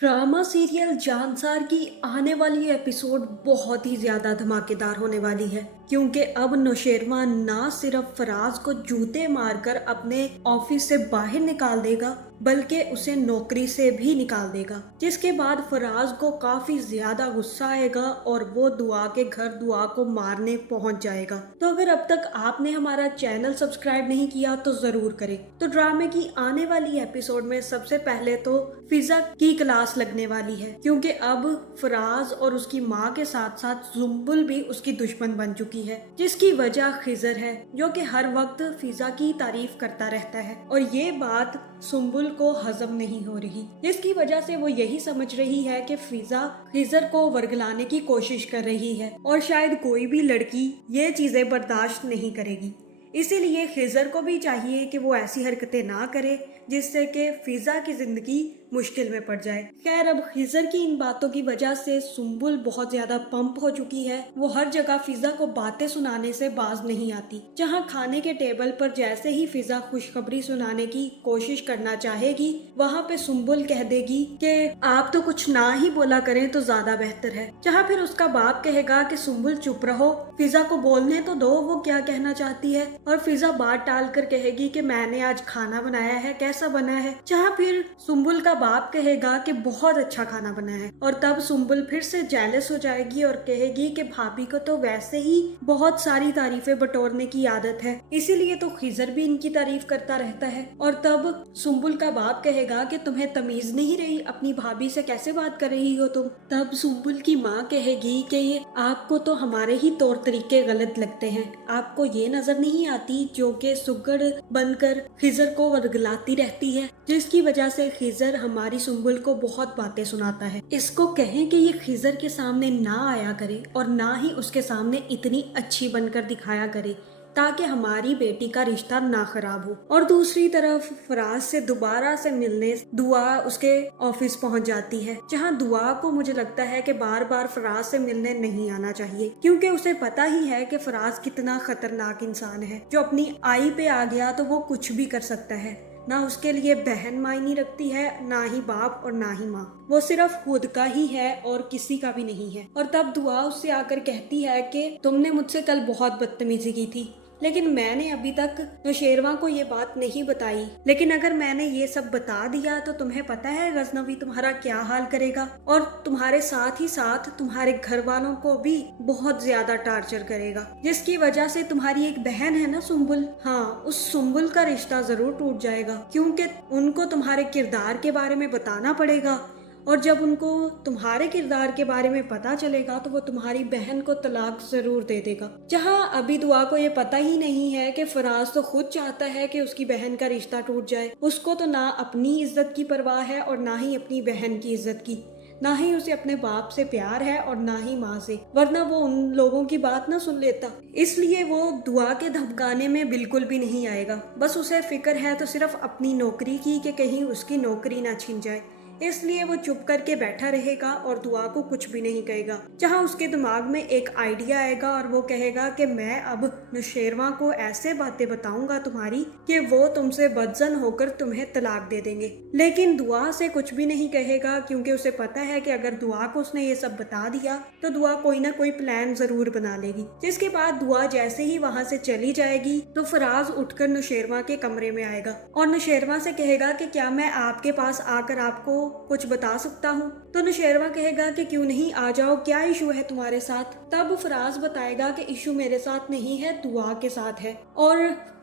Drama serial Jansar की आने वाली एपिसोड बहुत ही ज्यादा धमाकेदार होने वाली है, क्योंकि अब नौशेरवा ना सिर्फ फराज को जूते मारकर अपने ऑफिस से बाहर निकाल देगा, बल्कि उसे नौकरी से भी निकाल देगा। जिसके बाद फराज को काफी ज्यादा गुस्सा आएगा और वो दुआ के घर दुआ को मारने पहुंच जाएगा। तो अगर अब तक आपने हमारा चैनल सब्सक्राइब नहीं किया तो जरूर करें। तो ड्रामे की आने वाली एपिसोड में सबसे पहले तो फिजा की क्लास लगने वाली है, क्योंकि अब फराज और उसकी माँ के साथ साथ जुम्बुल भी उसकी दुश्मन बन चुकी है, जिसकी वजह खिजर है, जो कि हर वक्त फिजा की तारीफ करता रहता है और ये बात सुम्बुल को हजम नहीं हो रही, जिसकी वजह से वो यही समझ रही है कि फिजा खिजर को वर्गलाने की कोशिश कर रही है और शायद कोई भी लड़की ये चीजें बर्दाश्त नहीं करेगी। इसीलिए खिजर को भी चाहिए कि वो ऐसी हरकतें ना करे जिससे कि फिजा की जिंदगी मुश्किल में पड़ जाए। खैर, अब खिजर की इन बातों की वजह से सुम्बुल बहुत ज्यादा पंप हो चुकी है। वो हर जगह फिजा को बातें सुनाने से बाज नहीं आती। जहाँ खाने के टेबल पर जैसे ही फिजा खुशखबरी सुनाने की कोशिश करना चाहेगी, वहाँ पे सुम्बुल कह देगी कि आप तो कुछ ना ही बोला करें तो ज्यादा बेहतर है। जहाँ फिर उसका बाप कहेगा कि सुम्बुल चुप रहो, फिजा को बोलने तो दो वो क्या कहना चाहती है। और फिजा बात टाल कर कहेगी कि मैंने आज खाना बनाया है, कैसा बना है। जहाँ फिर सुम्बुल का बाप कहेगा कि बहुत अच्छा खाना बना है। और तब सुम्बुल फिर से जेलस हो जाएगी और कहेगी कि भाभी को तो वैसे ही बहुत सारी तारीफें बटोरने की आदत है, इसीलिए तो खिजर भी इनकी तारीफ करता रहता है। और तब सुम्बुल का बाप कहेगा कि तुम्हें तमीज नहीं रही, अपनी भाभी से कैसे बात कर रही हो तुम। तब सुम्बुल की माँ कहेगी कि ये आपको तो हमारे ही तौर तरीके गलत लगते हैं, आपको ये नजर नहीं आती जो कि सुगड़ बनकर खिजर को वर्गलाती रहती है, जिसकी वजह से खिजर हमारी सुम्बुल को बहुत बातें सुनाता है। इसको कहें कि ये खिजर के सामने ना आया करे और ना ही उसके सामने इतनी अच्छी बनकर दिखाया करे, ताकि हमारी बेटी का रिश्ता ना खराब हो। और दूसरी तरफ फराज से दोबारा से मिलने दुआ उसके ऑफिस पहुंच जाती है, जहां दुआ को मुझे लगता है कि बार बार फराज से मिलने नहीं आना चाहिए, क्योंकि उसे पता ही है कि फराज कितना खतरनाक इंसान है। जो अपनी आई पे आ गया तो वो कुछ भी कर सकता है। ना उसके लिए बहन मायने रखती है, ना ही बाप और ना ही माँ। वो सिर्फ खुद का ही है और किसी का भी नहीं है। और तब दुआ उससे आकर कहती है कि तुमने मुझसे कल बहुत बदतमीजी की थी, लेकिन मैंने अभी तक नौशेरवा को ये बात नहीं बताई। लेकिन अगर मैंने ये सब बता दिया तो तुम्हें पता है गजनवी तुम्हारा क्या हाल करेगा, और तुम्हारे साथ ही साथ तुम्हारे घर वालों को भी बहुत ज्यादा टार्चर करेगा, जिसकी वजह से तुम्हारी एक बहन है ना सुम्बुल, हाँ, उस सुम्बुल का रिश्ता जरूर टूट जाएगा, क्योंकि उनको तुम्हारे किरदार के बारे में बताना पड़ेगा। और जब उनको तुम्हारे किरदार के बारे में पता चलेगा तो वो तुम्हारी बहन को तलाक जरूर दे देगा। जहां अभी दुआ को ये पता ही नहीं है कि फराज तो खुद चाहता है कि उसकी बहन का रिश्ता टूट जाए। उसको तो ना अपनी इज्जत की परवाह है और ना ही अपनी बहन की इज्जत की, ना ही उसे अपने बाप से प्यार है और ना ही माँ से, वरना वो उन लोगों की बात ना सुन लेता। इसलिए वो दुआ के धमकाने में बिल्कुल भी नहीं आएगा। बस उसे फिक्र है तो सिर्फ अपनी नौकरी की कि कहीं उसकी नौकरी ना छिन जाए, इसलिए वो चुप करके बैठा रहेगा और दुआ को कुछ भी नहीं कहेगा। जहां उसके दिमाग में एक आइडिया आएगा और वो कहेगा कि मैं अब नौशेरवा को ऐसे बातें बताऊंगा तुम्हारी कि वो तुमसे बदजन होकर तुम्हें तलाक दे देंगे। लेकिन दुआ से कुछ भी नहीं कहेगा, क्योंकि उसे पता है कि अगर दुआ को उसने ये सब बता दिया तो दुआ कोई ना कोई प्लान जरूर बना लेगी। जिसके बाद दुआ जैसे ही वहां से चली जाएगी तो फराज उठकर नौशेरवा के कमरे में आएगा और नौशेरवा से कहेगा कि क्या मैं आपके पास आकर आपको कुछ बता सकता हूँ। तो नौशेरवा कहेगा कि क्यों नहीं, आ जाओ, क्या इशू है तुम्हारे साथ। तब फराज बताएगा कि इशू मेरे साथ नहीं है, दुआ के साथ है। और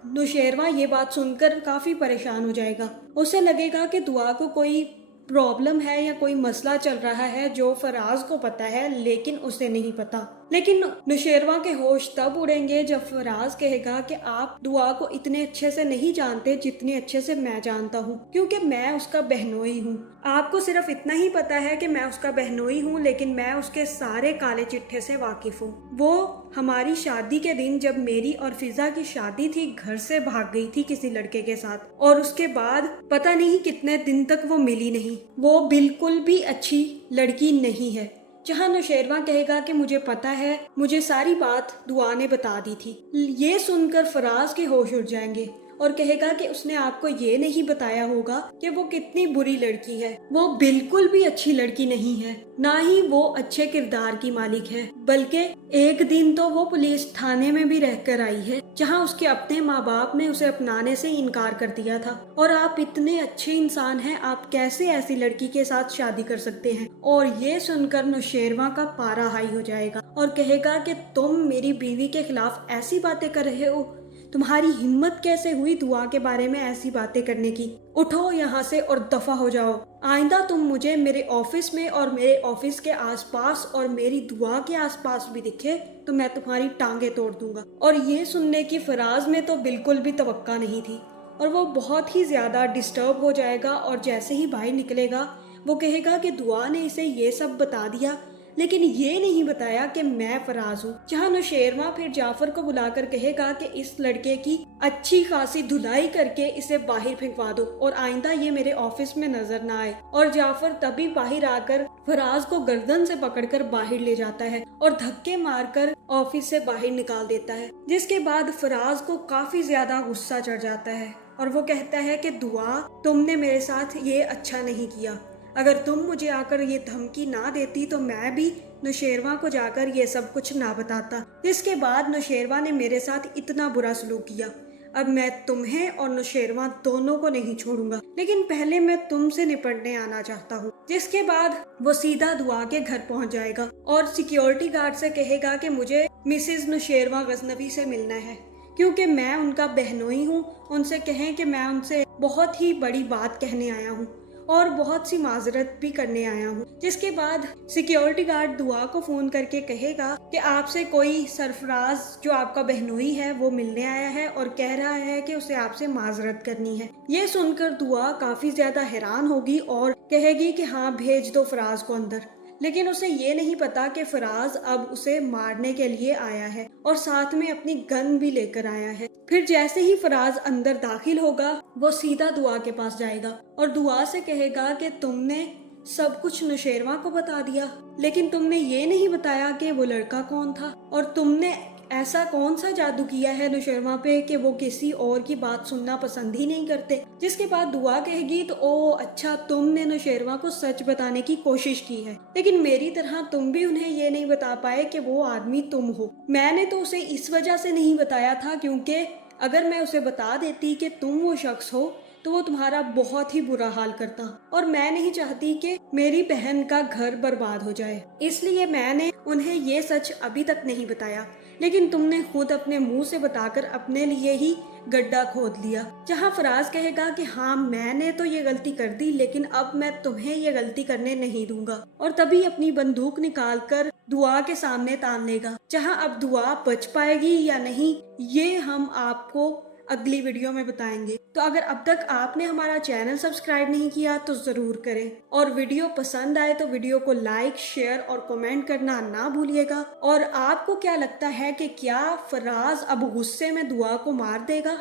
नौशेरवा ये बात सुनकर काफी परेशान हो जाएगा। उसे लगेगा कि दुआ को कोई प्रॉब्लम है या कोई मसला चल रहा है जो फराज को पता है लेकिन उसे नहीं पता। लेकिन नौशेरवा के होश तब उड़ेंगे जब फराज कहेगा कि आप दुआ को इतने अच्छे से नहीं जानते जितने अच्छे से मैं जानता हूँ, क्योंकि मैं उसका बहनोई हूँ। आपको सिर्फ इतना ही पता है कि मैं उसका बहनोई हूँ, लेकिन मैं उसके सारे काले चिट्ठे से वाकिफ हूँ। वो हमारी शादी के दिन जब मेरी और फिजा की शादी थी, घर से भाग गई थी किसी लड़के के साथ, और उसके बाद पता नहीं कितने दिन तक वो मिली नहीं। वो बिल्कुल भी अच्छी लड़की नहीं है। जहां नौशेरवा कहेगा कि मुझे पता है, मुझे सारी बात दुआ ने बता दी थी। ये सुनकर फराज के होश उड़ जाएंगे और कहेगा कि उसने आपको ये नहीं बताया होगा कि वो कितनी बुरी लड़की है। वो बिल्कुल भी अच्छी लड़की नहीं है, ना ही वो अच्छे किरदार की मालिक है, बल्कि एक दिन तो वो पुलिस थाने में भी रहकर आई है, जहां उसके अपने माँ बाप ने उसे अपनाने से इनकार कर दिया था। और आप इतने अच्छे इंसान हैं, आप कैसे ऐसी लड़की के साथ शादी कर सकते हैं? और ये सुनकर नौशेरवा का पारा हाई हो जाएगा और कहेगा कि तुम मेरी बीवी के खिलाफ ऐसी बातें कर रहे हो, तुम्हारी हिम्मत कैसे हुई दुआ के बारे में ऐसी बातें करने की? उठो यहाँ से और दफा हो जाओ। आइंदा तुम मुझे मेरे ऑफिस में और मेरे ऑफिस के आसपास और मेरी दुआ के आसपास भी दिखे तो मैं तुम्हारी टांगे तोड़ दूंगा। और ये सुनने की फराज में तो बिल्कुल भी तवक्का नहीं थी और वो बहुत ही ज्यादा डिस्टर्ब हो जाएगा। और जैसे ही बाहर निकलेगा वो कहेगा कि दुआ ने इसे ये सब बता दिया, लेकिन ये नहीं बताया कि मैं फराज हूँ। जहाँ नौशेरवा फिर जाफर को बुलाकर कहेगा कि इस लड़के की अच्छी खासी धुलाई करके इसे बाहर फेंकवा दो और आइंदा ये मेरे ऑफिस में नजर ना आए। और जाफर तभी बाहर आकर फराज को गर्दन से पकड़कर बाहर ले जाता है और धक्के मारकर ऑफिस से बाहर निकाल देता है, जिसके बाद फराज को काफी ज्यादा गुस्सा चढ़ जाता है और वो कहता है कि दुआ, तुमने मेरे साथ ये अच्छा नहीं किया। अगर तुम मुझे आकर ये धमकी ना देती तो मैं भी नौशेरवा को जाकर ये सब कुछ ना बताता। इसके बाद नौशेरवा ने मेरे साथ इतना बुरा सलूक किया, अब मैं तुम्हें और नौशेरवा दोनों को नहीं छोड़ूंगा, लेकिन पहले मैं तुमसे निपटने आना चाहता हूँ। जिसके बाद वो सीधा दुआ के घर पहुँच जाएगा और सिक्योरिटी गार्ड से कहेगा कि मुझे मिसेज नौशेरवा गजनवी से मिलना है, क्योंकि मैं उनका बहनोई हूँ। उनसे कहें कि मैं उनसे बहुत ही बड़ी बात कहने आया हूँ और बहुत सी माजरत भी करने आया हूँ। जिसके बाद सिक्योरिटी गार्ड दुआ को फोन करके कहेगा कि आपसे कोई सरफराज जो आपका बहनोई है वो मिलने आया है और कह रहा है कि उसे आपसे माजरत करनी है। ये सुनकर दुआ काफी ज्यादा हैरान होगी और कहेगी कि हाँ, भेज दो फराज को अंदर। लेकिन उसे ये नहीं पता कि फराज अब उसे मारने के लिए आया है और साथ में अपनी गन भी लेकर आया है। फिर जैसे ही फराज अंदर दाखिल होगा वो सीधा दुआ के पास जाएगा और दुआ से कहेगा कि तुमने सब कुछ नौशेरवा को बता दिया, लेकिन तुमने ये नहीं बताया कि वो लड़का कौन था और तुमने ऐसा कौन सा जादू किया है नौशेरवा पे कि वो किसी और की बात सुनना पसंद ही नहीं करते। जिसके बाद दुआ कहेगी तो ओ अच्छा, तुमने नौशेरवा को सच बताने की कोशिश की है, लेकिन मेरी तरह तुम भी उन्हें ये नहीं बता पाए कि वो आदमी तुम हो। मैंने तो उसे इस वजह से नहीं बताया था क्योंकि अगर मैं उसे बता देती कि तुम वो शख्स हो तो वो तुम्हारा बहुत ही बुरा हाल करता और मैं नहीं चाहती कि मेरी बहन का घर बर्बाद हो जाए, इसलिए मैंने उन्हें ये सच अभी तक नहीं बताया। लेकिन तुमने खुद अपने मुंह से बताकर अपने लिए ही गड्ढा खोद लिया। जहां फराज कहेगा कि हाँ, मैंने तो ये गलती कर दी, लेकिन अब मैं तुम्हें ये गलती करने नहीं दूंगा। और तभी अपनी बंदूक निकालकर दुआ के सामने तान लेगा। जहां अब दुआ बच पाएगी या नहीं ये हम आपको अगली वीडियो में बताएंगे। तो अगर अब तक आपने हमारा चैनल सब्सक्राइब नहीं किया तो जरूर करें और वीडियो पसंद आए तो वीडियो को लाइक, शेयर और कमेंट करना ना भूलिएगा। और आपको क्या लगता है कि क्या फराज अब गुस्से में दुआ को मार देगा?